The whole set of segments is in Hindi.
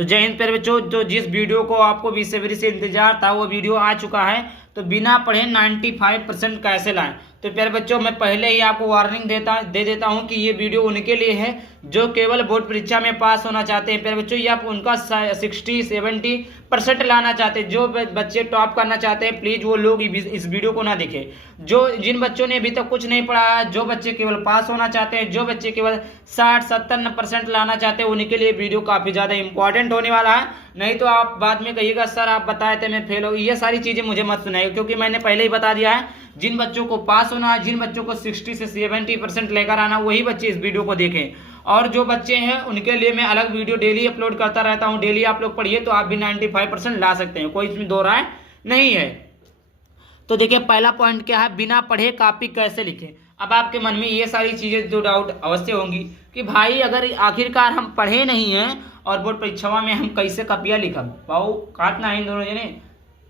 तो जय हिंद प्यारे बच्चों, तो जिस वीडियो को आपको बेसब्री से इंतजार था वो वीडियो आ चुका है। तो बिना पढ़े 95% कैसे लाएं। तो प्यारे बच्चों, मैं पहले ही आपको वार्निंग दे देता हूं कि ये वीडियो उनके लिए है जो केवल बोर्ड परीक्षा में पास होना चाहते हैं। प्यारे बच्चों, ये आप उनका 60-70% लाना चाहते हैं। जो बच्चे टॉप करना चाहते हैं प्लीज़ वो लोग इस वीडियो को ना देखें। जिन बच्चों ने अभी तक कुछ नहीं पढ़ा है, जो बच्चे केवल पास होना चाहते हैं, जो बच्चे केवल 60-70% लाना चाहते हैं, उनके लिए वीडियो काफ़ी ज़्यादा इंपॉर्टेंट होने वाला है। नहीं तो आप बाद में कहिएगा सर आप बताए थे मैं फेल हो गई। ये सारी चीज़ें मुझे मत सुनाइए, क्योंकि मैंने पहले ही बता दिया है जिन बच्चों को पास होना है, जिन बच्चों को 60 से 70% लेकर आना, वही बच्चे इस वीडियो को देखें। और जो बच्चे हैं उनके लिए मैं अलग वीडियो डेली अपलोड करता रहता हूं। डेली आप लोग पढ़िए तो आप भी 95% ला सकते हैं, कोई इसमें दो राय नहीं है। तो देखिए, पहला पॉइंट क्या है, बिना पढ़े कॉपी कैसे लिखें। अब आपके मन में ये सारी चीज़ें जो डाउट अवश्य होंगी कि भाई अगर आखिरकार हम पढ़े नहीं हैं और बोर्ड परीक्षा में हम कैसे कॉपियाँ लिखब। भाऊ काटना है इन दोनों जने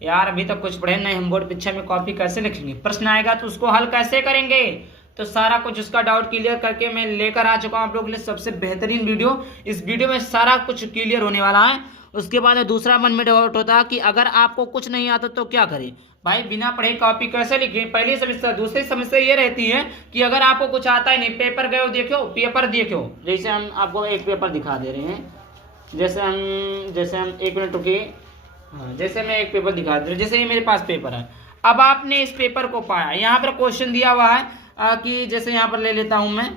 यार, अभी तक कुछ पढ़े नहीं, हम बोर्ड परीक्षा में कॉपी कैसे लिखेंगे, प्रश्न आएगा तो उसको हल कैसे करेंगे। तो सारा कुछ उसका डाउट क्लियर करके मैं लेकर आ चुका हूँ आप लोगों के लिए सबसे बेहतरीन वीडियो। इस वीडियो में सारा कुछ क्लियर होने वाला है। उसके बाद दूसरा मन में डाउट होता है कि अगर आपको कुछ नहीं आता तो क्या करें। भाई बिना पढ़े कॉपी कैसे लिखें, पहली समस्या। दूसरी समस्या ये रहती है कि अगर आपको कुछ आता ही नहीं, पेपर गए देखो, पेपर देखो। जैसे हम आपको एक पेपर दिखा दे रहे हैं, जैसे हम एक मिनट रुकिए। हाँ, जैसे मैं एक पेपर दिखा दे रहा हूँ, जैसे ये मेरे पास पेपर है। अब आपने इस पेपर को पाया, यहाँ पर क्वेश्चन दिया हुआ है कि जैसे यहाँ पर ले लेता हूँ मैं,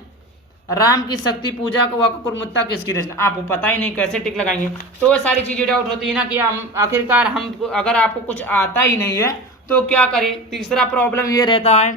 राम की शक्ति पूजा को वक्रमुत्ता किसकी रचना। आपको पता ही नहीं, कैसे टिक लगाएंगे। तो वो सारी चीजें डाउट होती है ना कि हम आखिरकार हम अगर आपको कुछ आता ही नहीं है तो क्या करें। तीसरा प्रॉब्लम ये रहता है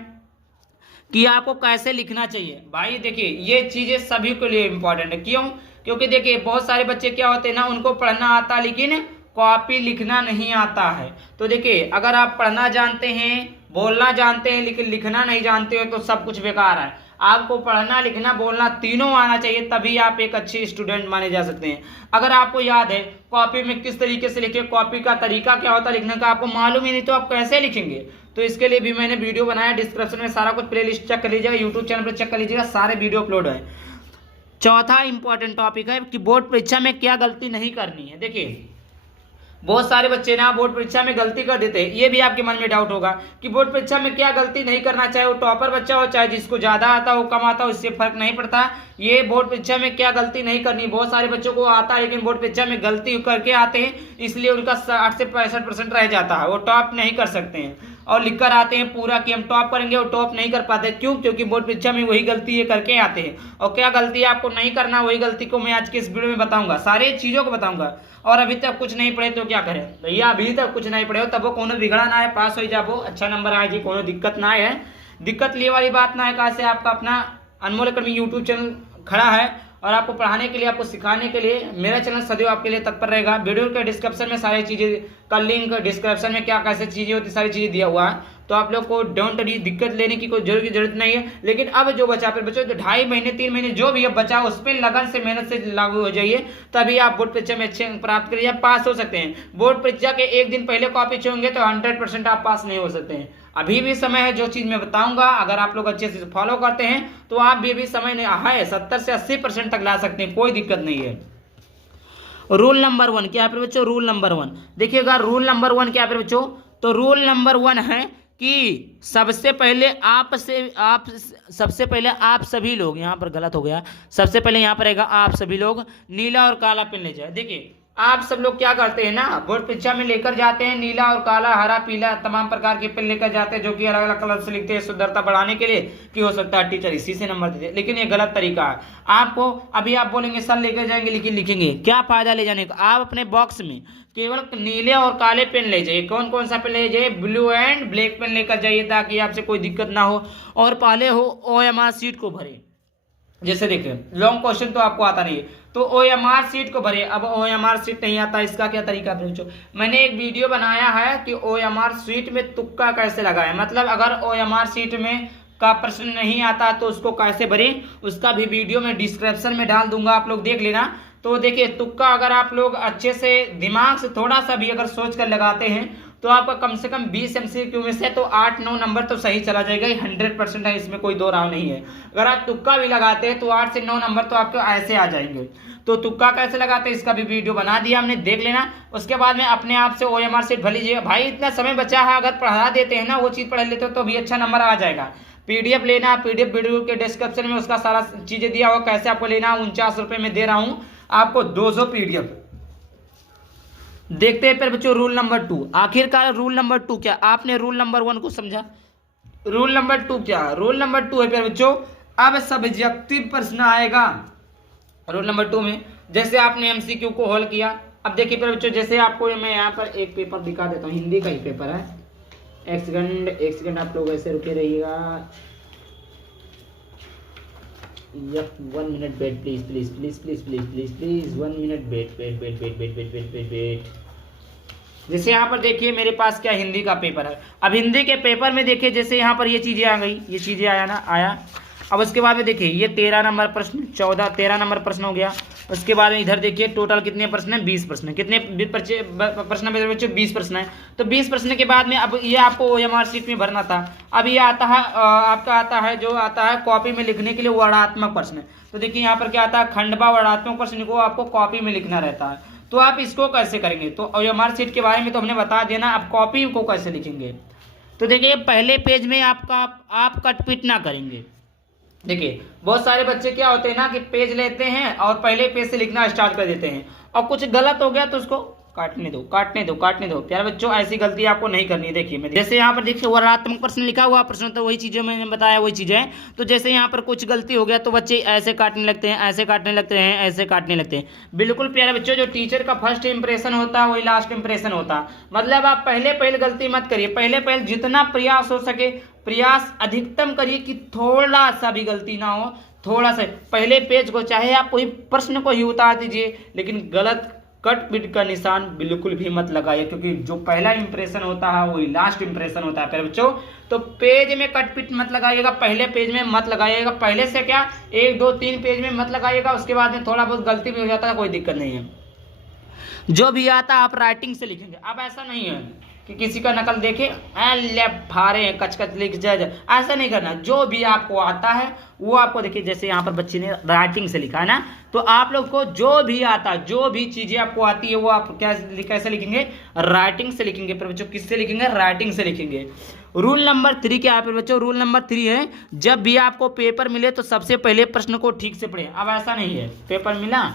कि आपको कैसे लिखना चाहिए। भाई देखिए, ये चीजें सभी के लिए इंपॉर्टेंट है। क्यों? क्योंकि देखिए बहुत सारे बच्चे क्या होते हैं ना, उनको पढ़ना आता लेकिन कॉपी लिखना नहीं आता है। तो देखिए, अगर आप पढ़ना जानते हैं, बोलना जानते हैं, लेकिन लिखना नहीं जानते हो तो सब कुछ बेकार है। आपको पढ़ना लिखना बोलना तीनों आना चाहिए, तभी आप एक अच्छे स्टूडेंट माने जा सकते हैं। अगर आपको याद है कॉपी में किस तरीके से लिखे, कॉपी का तरीका क्या होता है लिखने का, आपको मालूम ही नहीं तो आप कैसे लिखेंगे। तो इसके लिए भी मैंने वीडियो बनाया, डिस्क्रिप्शन में सारा कुछ प्लेलिस्ट चेक कर लीजिएगा, यूट्यूब चैनल पर चेक कर लीजिएगा, सारे वीडियो अपलोड है। चौथा इंपॉर्टेंट टॉपिक है कि बोर्ड परीक्षा में क्या गलती नहीं करनी है। देखिए बहुत सारे बच्चे ना बोर्ड परीक्षा में गलती कर देते हैं। ये भी आपके मन में डाउट होगा कि बोर्ड परीक्षा में क्या गलती नहीं करना, चाहे वो टॉपर बच्चा हो चाहे जिसको ज्यादा आता हो कम आता हो, इससे फर्क नहीं पड़ता। ये बोर्ड परीक्षा में क्या गलती नहीं करनी। बहुत सारे बच्चों को आता है लेकिन बोर्ड परीक्षा में गलती करके आते हैं, इसलिए उनका 60 से 65% रह जाता है, वो टॉप नहीं कर सकते हैं। और लिखकर आते हैं पूरा कि हम टॉप करेंगे, वो टॉप नहीं कर पाते। क्यों? क्योंकि बोर्ड परीक्षा में वही गलती ये करके आते हैं। और क्या गलती आपको नहीं करना, वही गलती को मैं आज के इस वीडियो में बताऊंगा, सारी चीजों को बताऊंगा। और अभी तक कुछ नहीं पढ़े तो क्या करें भैया, अभी तक कुछ नहीं पढ़े हो तब वो कोनो बिगड़ा ना है, पास हो जाबो, अच्छा नंबर आए जी, कोनो दिक्कत ना है। दिक्कत लिए वाली बात ना है। कहा से आपका अपना अनमोल अकेडमी यूट्यूब चैनल खड़ा है और आपको पढ़ाने के लिए, आपको सिखाने के लिए मेरा चैनल सदैव आपके लिए तत्पर रहेगा। वीडियो के डिस्क्रिप्शन में सारी चीज़ें का लिंक, डिस्क्रिप्शन में क्या कैसे चीज़ें होती सारी चीज़ें दिया हुआ है। तो आप लोग को डोंट वरी, दिक्कत लेने की कोई जरूरत नहीं है। लेकिन अब जो बचा फिर बच्चों, जो 2.5 महीने 3 महीने जो भी अब बचा, उस पर लगन से मेहनत से लागू हो जाइए, तभी आप बोर्ड परीक्षा में अच्छे अंक प्राप्त करिए, पास हो सकते हैं। बोर्ड परीक्षा के एक दिन पहले कॉपी छोड़ेंगे तो 100% आप पास नहीं हो सकते हैं। अभी भी समय है, जो चीज मैं बताऊंगा अगर आप लोग अच्छे से फॉलो करते हैं तो आप भी समय है 70 से 80% तक ला सकते हैं, कोई दिक्कत नहीं है। रूल नंबर 1 क्या है बच्चों, रूल नंबर 1 देखिएगा। रूल नंबर 1 क्या है बच्चों, तो रूल नंबर 1 है कि सबसे पहले आप सभी लोग, यहाँ पर गलत हो गया, सबसे पहले यहाँ पर रहेगा आप सभी लोग नीला और काला पेन ले जाए। देखिए आप सब लोग क्या करते हैं ना, बोर्ड परीक्षा में लेकर जाते हैं नीला और काला, हरा, पीला, तमाम प्रकार के पेन लेकर जाते हैं, जो कि अलग अलग कलर से लिखते हैं सुंदरता बढ़ाने के लिए कि हो सकता है टीचर इसी से नंबर देते। लेकिन ये गलत तरीका है। आपको अभी आप बोलेंगे सर लेकर जाएंगे लेकिन लिखेंगे, क्या फायदा ले जाने का। आप अपने बॉक्स में केवल नीले और काले पेन ले जाइए। कौन कौन सा पेन ले जाइए, ब्लू एंड ब्लैक पेन लेकर जाइए, ताकि आपसे कोई दिक्कत ना हो। और पहले हो OMR सीट को भरे। जैसे देखिए लॉन्ग क्वेश्चन तो आपको आता नहीं है, तो OMR सीट को भरे। अब OMR सीट नहीं आता, इसका क्या तरीका है। मैंने एक वीडियो बनाया है कि OMR सीट में तुक्का कैसे लगाए, मतलब अगर OMR सीट में का प्रश्न नहीं आता तो उसको कैसे भरे, उसका भी वीडियो में डिस्क्रिप्शन में डाल दूंगा, आप लोग देख लेना। तो देखिए तुक्का अगर आप लोग अच्छे से दिमाग से थोड़ा सा भी अगर सोच कर लगाते हैं तो आपका कम से कम 20 MCQ में से तो 8-9 नंबर तो सही चला जाएगा। 100% है, इसमें कोई दो राव नहीं है। अगर आप तुक्का भी लगाते हैं तो 8 से 9 नंबर तो आपके ऐसे आ जाएंगे। तो तुक्का कैसे लगाते हैं इसका भी वीडियो बना दिया हमने, देख लेना। उसके बाद में अपने आप से OMR शीट भर लीजिए। भाई इतना समय बचा है, अगर पढ़ा देते हैं ना, वो चीज़ पढ़ लेते हो तो भी अच्छा नंबर आ जाएगा। PDF लेना, PDF वीडियो के डिस्क्रिप्शन में उसका सारा चीज़ें दिया हुआ, कैसे आपको लेना। 49 रुपये में दे रहा हूँ आपको 200 PDF। देखते हैं फिर बच्चों रूल नंबर 2। आखिरकार रूल नंबर 2 क्या? आपने रूल नंबर 1 को समझा, रूल नंबर 2 क्या? रूल नंबर 2 है फिर बच्चों, अब सब्जेक्टिव प्रश्न आएगा रूल नंबर 2 में। जैसे आपने MCQ को हल किया, अब देखिए फिर बच्चों, जैसे आपको मैं यहाँ पर एक पेपर दिखा देता हूँ, हिंदी का ही पेपर है। एक सेकंड आप लोग ऐसे रुके रहिएगा। 1 minute wait please please please please please please please 1 minute wait. जैसे यहाँ पर देखिए मेरे पास क्या हिंदी का पेपर है। अब हिंदी के पेपर में देखिए जैसे यहाँ पर ये चीज़ें आ गई, ये चीज़ें आया। अब उसके बाद में देखिए ये 13 नंबर प्रश्न, 13 नंबर प्रश्न हो गया। उसके बाद में इधर देखिए टोटल कितने प्रश्न है? 20 प्रश्न। कितने प्रश्न मेरे बच्चों? 20 प्रश्न है। तो 20 प्रश्न के बाद में अब ये आपको OMR शीट में भरना था। अब ये आता है आपका आता है जो आता है कॉपी में लिखने के लिए वर्णात्मक प्रश्न। तो देखिए यहाँ पर क्या आता है, खंडवा वर्णात्मक प्रश्न को आपको कॉपी में लिखना रहता है। तो आप इसको कैसे करेंगे? तो OMR शीट के बारे में तो हमने बता दिया ना, आप कॉपी को कैसे लिखेंगे। तो देखिए पहले पेज में आप कटपीट ना करेंगे। देखिए बहुत सारे बच्चे क्या होते हैं ना कि पेज लेते हैं और पहले पेज से लिखना स्टार्ट कर देते हैं, और कुछ गलत हो गया तो उसको काटने दो। प्यारे बच्चों ऐसी गलती आपको नहीं करनी है। देखिए मैं जैसे यहाँ पर देखिए वर्णात्मक प्रश्न लिखा हुआ प्रश्न, तो वही चीज़ें मैंने बताया, वही चीज़ें हैं। तो जैसे यहाँ पर कुछ गलती हो गया तो बच्चे ऐसे काटने लगते हैं, ऐसे काटने लगते हैं। बिल्कुल प्यारे बच्चों, जो टीचर का फर्स्ट इंप्रेशन होता है वही लास्ट इंप्रेशन होता है। मतलब आप पहले गलती मत करिए, पहले जितना प्रयास हो सके प्रयास अधिकतम करिए कि थोड़ा सा भी गलती ना हो। थोड़ा सा पहले पेज को चाहे आप कोई प्रश्न को ही उतार दीजिए, लेकिन गलत कट पिट का निशान बिल्कुल भी मत लगाइए, क्योंकि जो पहला इंप्रेशन होता है वही लास्ट इंप्रेशन होता है। प्यारे बच्चों तो पेज में कट पिट मत लगाइएगा, पहले पेज में मत लगाइएगा। पहले से क्या 1 2 3 पेज में मत लगाइएगा। उसके बाद में थोड़ा बहुत गलती भी हो जाता है, कोई दिक्कत नहीं है। जो भी आता है आप राइटिंग से लिखेंगे। अब ऐसा नहीं है कि किसी का नकल देखे फारे कच लिख जाए, ऐसा नहीं करना। जो भी आपको आता है वो आपको देखिए, जैसे यहाँ पर बच्चे ने राइटिंग से लिखा है ना, तो आप लोग को जो भी आता है, जो भी चीजें आपको आती है वो आप कैसे लिखेंगे? राइटिंग से लिखेंगे। पर बच्चों किससे लिखेंगे? राइटिंग से लिखेंगे। रूल नंबर 3 क्या है पर बच्चों? रूल नंबर 3 है, जब भी आपको पेपर मिले तो सबसे पहले प्रश्न को ठीक से पढ़े। अब ऐसा नहीं है पेपर मिला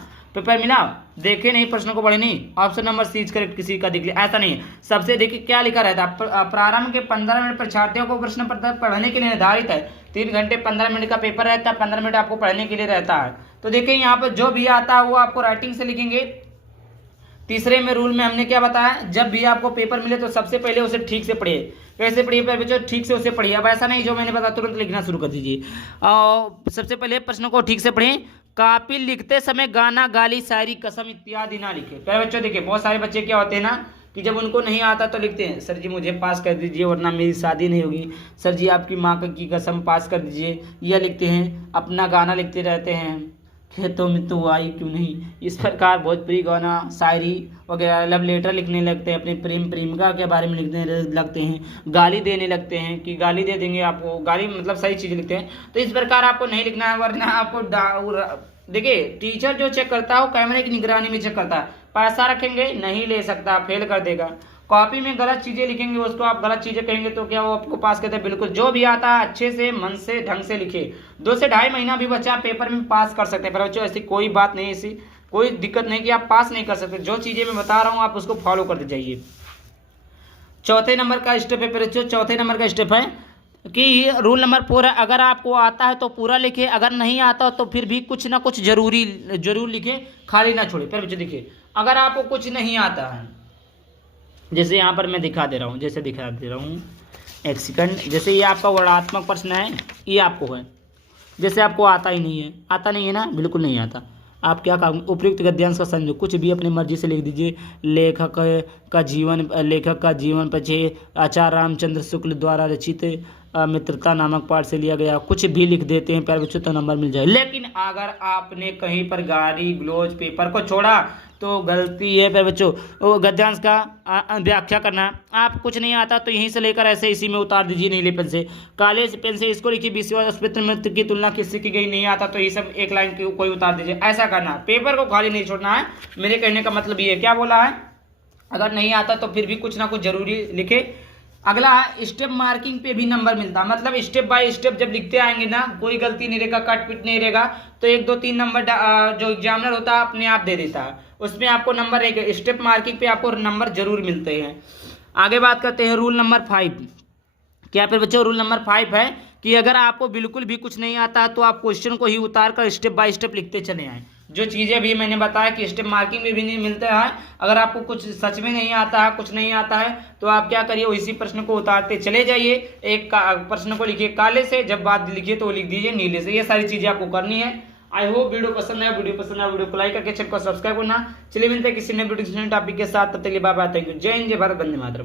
देखे नहीं, प्रश्नों को पढ़े नहीं, ऑप्शन नंबर सीज कर किसी का दिख लिया, ऐसा नहीं है। सबसे देखिए क्या लिखा रहता है, प्रारंभ के 15 मिनट परीक्षार्थियों को प्रश्न पत्र पढ़ने के लिए निर्धारित है। 3 घंटे 15 मिनट का पेपर रहता है, 15 मिनट आपको पढ़ने के लिए रहता है। तो देखिए यहाँ पर जो भी आता है वो आपको राइटिंग से लिखेंगे। तीसरे में रूल में हमने क्या बताया, जब भी आपको पेपर मिले तो सबसे पहले उसे ठीक से पढ़िए। कैसे पढ़िए बच्चों? ठीक से उसे पढ़िए। अब ऐसा नहीं जो मैंने बताया तुरंत लिखना शुरू कर दीजिए। और सबसे पहले प्रश्नों को ठीक से पढ़ें। कॉपी लिखते समय गाना, गाली, शायरी, कसम इत्यादि ना लिखे। पहले बच्चों देखिए बहुत सारे बच्चे क्या होते हैं ना कि जब उनको नहीं आता तो लिखते हैं, सर जी मुझे पास कर दीजिए वरना मेरी शादी नहीं होगी, सर जी आपकी माँ की कसम पास कर दीजिए। यह लिखते हैं। अपना गाना लिखते रहते हैं, खेतों में तो आई क्यों नहीं। इस प्रकार भोजपुरी गाना, शायरी वगैरह, लव लेटर लिखने लगते हैं, अपने प्रेमिका के बारे में लिखने लगते हैं, गाली देने लगते हैं कि गाली दे देंगे आपको, गाली मतलब सही चीज़ लिखते हैं। तो इस प्रकार आपको नहीं लिखना है, वरना आपको देखिए टीचर जो चेक करता है वो कैमरे की निगरानी में चेक करता है। पैसा रखेंगे नहीं ले सकता, फेल कर देगा। कॉपी में गलत चीज़ें लिखेंगे, उसको आप गलत चीज़ें कहेंगे तो क्या वो आपको पास करते हैं? बिल्कुल। जो भी आता है अच्छे से मन से ढंग से लिखे। 2 से 2.5 महीना भी बच्चा पेपर में पास कर सकते हैं। पर बच्चों ऐसी कोई बात नहीं, ऐसी कोई दिक्कत नहीं कि आप पास नहीं कर सकते। जो चीज़ें मैं बता रहा हूँ आप उसको फॉलो करते जाइए। चौथे नंबर का स्टेप है बच्चों, चौथे नंबर का स्टेप है कि रूल नंबर 4 है, अगर आपको आता है तो पूरा लिखे, अगर नहीं आता तो फिर भी कुछ ना कुछ जरूर लिखे, खाली ना छोड़े। फिर बच्चों देखिए अगर आपको कुछ नहीं आता है, जैसे यहाँ पर मैं दिखा दे रहा हूँ, एक सेकंड। जैसे ये आपका वर्णात्मक प्रश्न है, ये आपको है, जैसे आपको आता नहीं है ना, बिल्कुल नहीं आता। आप क्या काम, उपयुक्त गद्यांश का संयोग कुछ भी अपनी मर्जी से लिख दीजिए। लेखक का जीवन परिचय आचार्य रामचंद्र शुक्ल द्वारा रचित मित्रता नामक पाठ से लिया गया, कुछ भी लिख देते हैं प्यारे बच्चों तो नंबर मिल जाए। लेकिन अगर आपने कहीं पर गाली गलौज पेपर को छोड़ा तो गलती है प्यारे बच्चों। वो गद्यांश का व्याख्या करना, आप कुछ नहीं आता तो यहीं से लेकर ऐसे इसी में उतार दीजिए नीले पेन से, काले पेन से इसको लिखिए विश्व मित्र की तुलना किससे की गई, नहीं आता तो ये सब एक लाइन की कोई उतार दीजिए। ऐसा करना, पेपर को खाली नहीं छोड़ना है। मेरे कहने का मतलब ये क्या बोला है, अगर नहीं आता तो फिर भी कुछ ना कुछ जरूरी लिखे। अगला स्टेप मार्किंग पे भी नंबर मिलता, मतलब स्टेप बाय स्टेप जब लिखते आएंगे ना, कोई गलती नहीं रहेगा, कट पिट नहीं रहेगा, तो 1 2 3 नंबर जो एग्जामिनर होता है अपने आप दे देता है, उसमें आपको नंबर रहेगा। स्टेप मार्किंग पे आपको नंबर जरूर मिलते हैं। आगे बात करते हैं रूल नंबर 5। क्या फिर बच्चों रूल नंबर 5 है कि अगर आपको बिल्कुल भी कुछ नहीं आता तो आप क्वेश्चन को ही उतार कर स्टेप बाय स्टेप लिखते चले आएँ। जो चीज़ें भी मैंने बताया कि स्टेप मार्किंग में भी नहीं मिलते हैं, अगर आपको कुछ सच में नहीं आता है, कुछ नहीं आता है, तो आप क्या करिए, इसी प्रश्न को उतारते चले जाइए। एक प्रश्न को लिखिए काले से, जब बात लिखिए तो लिख दीजिए नीले से। ये सारी चीज़ें आपको करनी है। आई होप वीडियो पसंद है, वीडियो को लाइक करके चैनल को सब्सक्राइब करना। चलिए मिलते हैं किसी नए वीडियो टॉपिक के साथ, तब तक के लिए बाय बाय, थैंक यू, जय हिंद, जय भारत, वंदे मातरम।